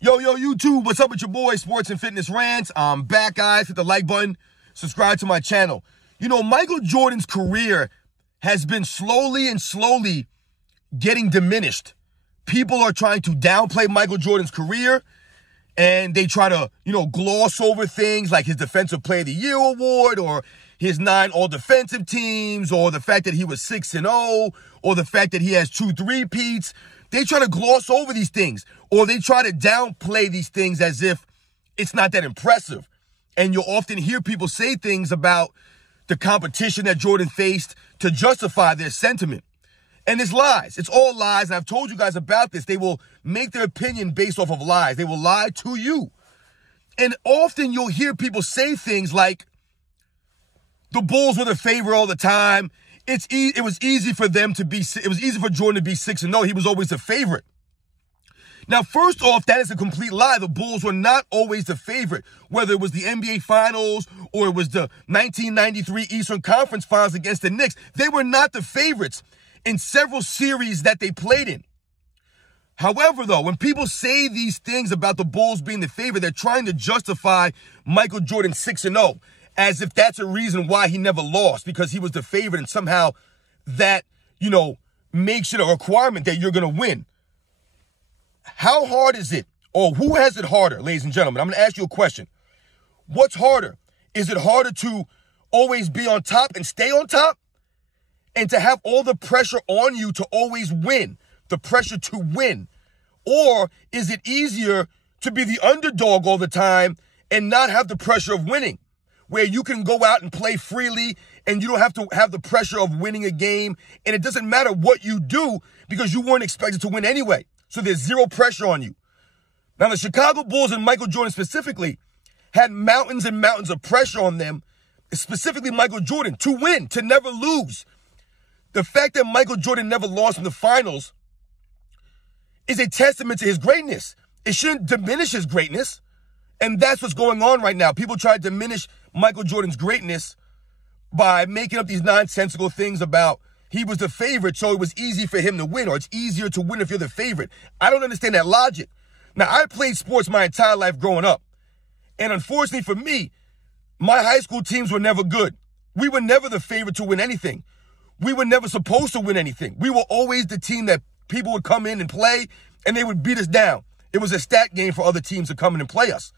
Yo, YouTube, what's up with your boy, Sports and Fitness Rants? I'm back, guys. Hit the like button. Subscribe to my channel. You know, Michael Jordan's career has been slowly getting diminished. People are trying to downplay Michael Jordan's career, and they try to, gloss over things like his Defensive Player of the Year award, or his 9 all-defensive teams, or the fact that he was 6-0, or the fact that he has 2 3-peats. They try to gloss over these things, or they try to downplay these things as if it's not that impressive. And you'll often hear people say things about the competition that Jordan faced to justify their sentiment. And it's lies. It's all lies. And I've told you guys about this. They will make their opinion based off of lies. They will lie to you. And often you'll hear people say things like, the Bulls were the favorite all the time. It was easy for Jordan to be 6-0. He was always the favorite. Now, first off, that is a complete lie. The Bulls were not always the favorite, whether it was the NBA Finals or it was the 1993 Eastern Conference Finals against the Knicks. They were not the favorites in several series that they played in. However, though, when people say these things about the Bulls being the favorite, they're trying to justify Michael Jordan 6-0. As if that's a reason why he never lost, because he was the favorite, and somehow that, makes it a requirement that you're going to win. How hard is it, or who has it harder, ladies and gentlemen? I'm going to ask you a question. What's harder? Is it harder to always be on top and stay on top, and to have all the pressure on you to always win, the pressure to win? Or is it easier to be the underdog all the time and not have the pressure of winning, where you can go out and play freely and you don't have to have the pressure of winning a game, and it doesn't matter what you do because you weren't expected to win anyway. So there's zero pressure on you. Now, the Chicago Bulls and Michael Jordan specifically had mountains and mountains of pressure on them, specifically Michael Jordan, to win, to never lose. The fact that Michael Jordan never lost in the finals is a testament to his greatness. It shouldn't diminish his greatness. And that's what's going on right now. People try to diminish Michael Jordan's greatness by making up these nonsensical things about he was the favorite, so it was easy for him to win, or it's easier to win if you're the favorite. I don't understand that logic. Now, I played sports my entire life growing up. And unfortunately for me, my high school teams were never good. We were never the favorite to win anything. We were never supposed to win anything. We were always the team that people would come in and play, and they would beat us down. It was a stat game for other teams to come in and play us.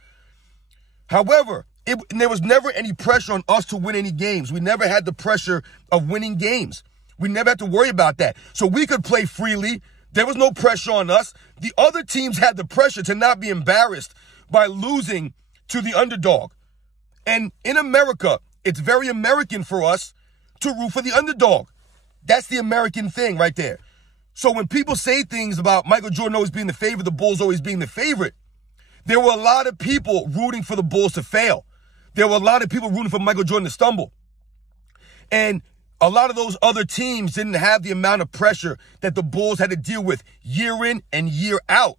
However, there was never any pressure on us to win any games. We never had the pressure of winning games. We never had to worry about that. So we could play freely. There was no pressure on us. The other teams had the pressure to not be embarrassed by losing to the underdog. And in America, it's very American for us to root for the underdog. That's the American thing right there. So when people say things about Michael Jordan always being the favorite, the Bulls always being the favorite, there were a lot of people rooting for the Bulls to fail. There were a lot of people rooting for Michael Jordan to stumble. And a lot of those other teams didn't have the amount of pressure that the Bulls had to deal with year in and year out.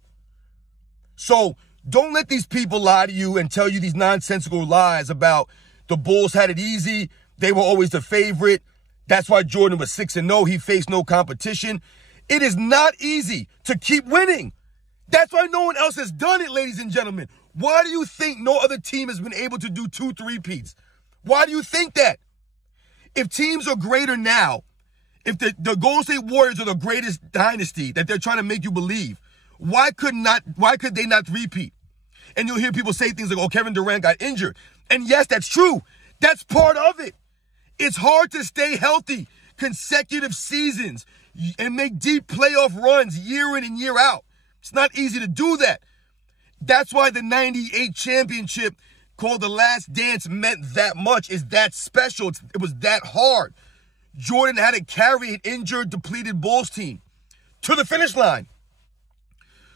So don't let these people lie to you and tell you these nonsensical lies about the Bulls had it easy. They were always the favorite. That's why Jordan was 6-0. He faced no competition. It is not easy to keep winning. That's why no one else has done it, ladies and gentlemen. Why do you think no other team has been able to do 2 3-peats? Why do you think that? If teams are greater now, if the Golden State Warriors are the greatest dynasty that they're trying to make you believe, why could they not repeat? And you'll hear people say things like, oh, Kevin Durant got injured. And yes, that's true. That's part of it. It's hard to stay healthy consecutive seasons and make deep playoff runs year in and year out. It's not easy to do that. That's why the 98 championship called The Last Dance meant that much. It's that special. It was that hard. Jordan had to carry an injured, depleted Bulls team to the finish line.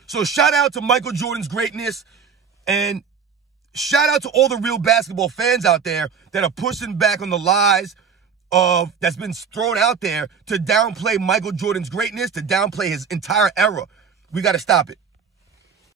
So shout out to Michael Jordan's greatness, and shout out to all the real basketball fans out there that are pushing back on the lies that's been thrown out there to downplay Michael Jordan's greatness, to downplay his entire era. We got to stop it.